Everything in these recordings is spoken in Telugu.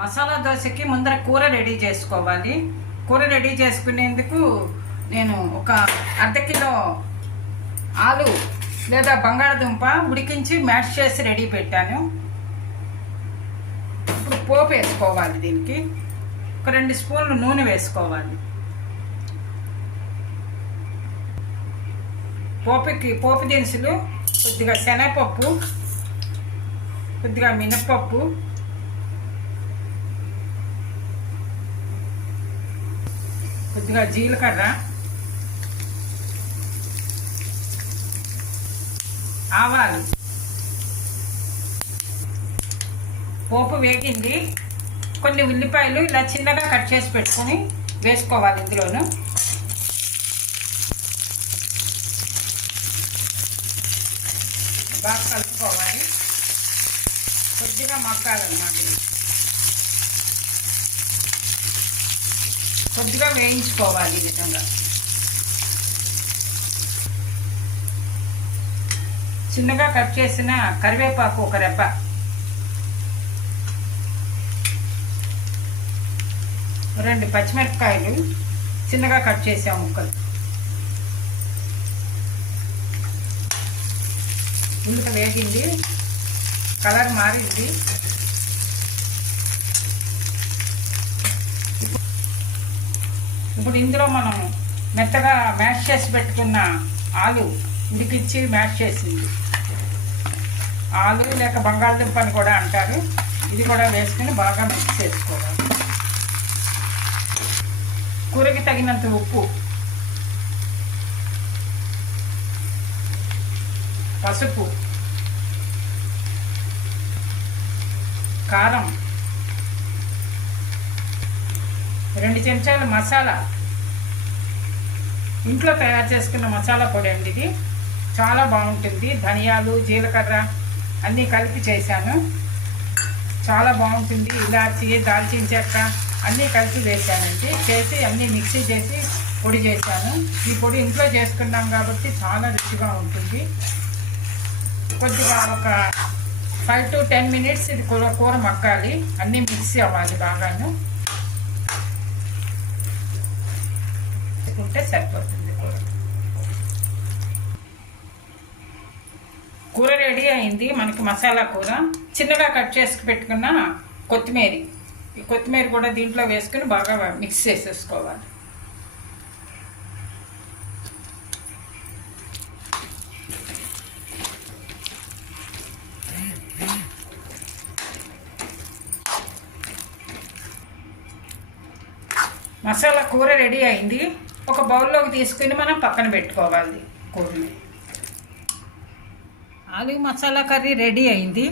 మసాలా దోశకి ముందర కూర రెడీ చేసుకోవాలి. కూర రెడీ చేసుకునేందుకు నేను ఒక అర్ధ కిలో ఆలు లేదా బంగాళదుంప ఉడికించి మ్యాష్ చేసి రెడీ పెట్టాను. ఇప్పుడు పోపు వేసుకోవాలి. దీనికి ఒక 2 స్పూన్లు నూనె వేసుకోవాలి. పోపు దినుసులు కొద్దిగా శనగపప్పు, కొద్దిగా మినప్పప్పు, కొద్దిగా జీలకర్ర, ఆవాలు. పోపు వేగింది. కొన్ని ఉల్లిపాయలు ఇలా చిన్నగా కట్ చేసి పెట్టుకొని వేసుకోవాలి. ఇందులోను బాగా కలుపుకోవాలి. కొద్దిగా మగ్గాలన్నమాట. కొద్దిగా వేయించుకోవాలి. ఈ విధంగా చిన్నగా కట్ చేసిన కరివేపాకు ఒక రెబ్బ, రెండు పచ్చిమిరపకాయలు చిన్నగా కట్ చేసాము ముక్కలు, ఉల్లిపాయ వేగింది, కలర్ మారింది. ఇప్పుడు ఇందులో మనం మెత్తగా మ్యాష్ చేసి పెట్టుకున్న ఆలు, ఉడికించి మ్యాష్ చేసింది ఆలు లేక బంగాళదుంప అని కూడా అంటారు, ఇది కూడా వేసుకుని బాగా మిక్స్ చేసుకోవాలి. కూరకి తగినంత ఉప్పు, పసుపు, కారం, 2 చెంచాలు మసాలా, ఇంట్లో తయారు చేసుకున్న మసాలా పొడి అండి. ఇది చాలా బాగుంటుంది. ధనియాలు, జీలకర్ర అన్నీ కలిపి చేశాను. చాలా బాగుంటుంది. ఇలాచి, దాల్చిన చెక్క అన్నీ కలిపి వేసానండి. చేసి అన్నీ మిక్సీ చేసి పొడి చేశాను. ఈ పొడి ఇంట్లో చేసుకున్నాం కాబట్టి చాలా రుచిగా ఉంటుంది. కొద్దిగా ఒక 5 to 10 minutes ఇది కూర మగ్గాలి. అన్నీ మిక్సీ అవ్వాలి బాగాను. ఉంటే సరిపోతుంది. కూర రెడీ అయింది. మనకి మసాలా కూర. చిన్నగా కట్ చేసి పెట్టుకున్న కొత్తిమీర, ఈ కొత్తిమీర కూడా దీంట్లో వేసుకుని బాగా మిక్స్ చేసేసుకోవాలి. మసాలా కూర రెడీ అయింది. ఒక బౌల్లోకి తీసుకుని మనం పక్కన పెట్టుకోవాలి కూరని. ఆలు మసాలా కర్రీ రెడీ అయింది.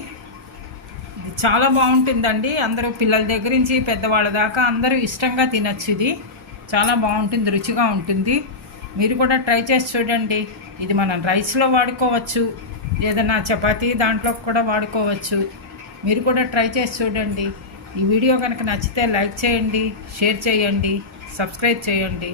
ఇది చాలా బాగుంటుందండి. అందరూ పిల్లల దగ్గర నుంచి పెద్దవాళ్ళ దాకా అందరూ ఇష్టంగా తినచ్చు. ఇది చాలా బాగుంటుంది, రుచిగా ఉంటుంది. మీరు కూడా ట్రై చేసి చూడండి. ఇది మనం రైస్లో వాడుకోవచ్చు, ఏదైనా చపాతీ దాంట్లో కూడా వాడుకోవచ్చు. మీరు కూడా ట్రై చేసి చూడండి. ఈ వీడియో కనుక నచ్చితే లైక్ చేయండి, షేర్ చేయండి, సబ్స్క్రైబ్ చేయండి.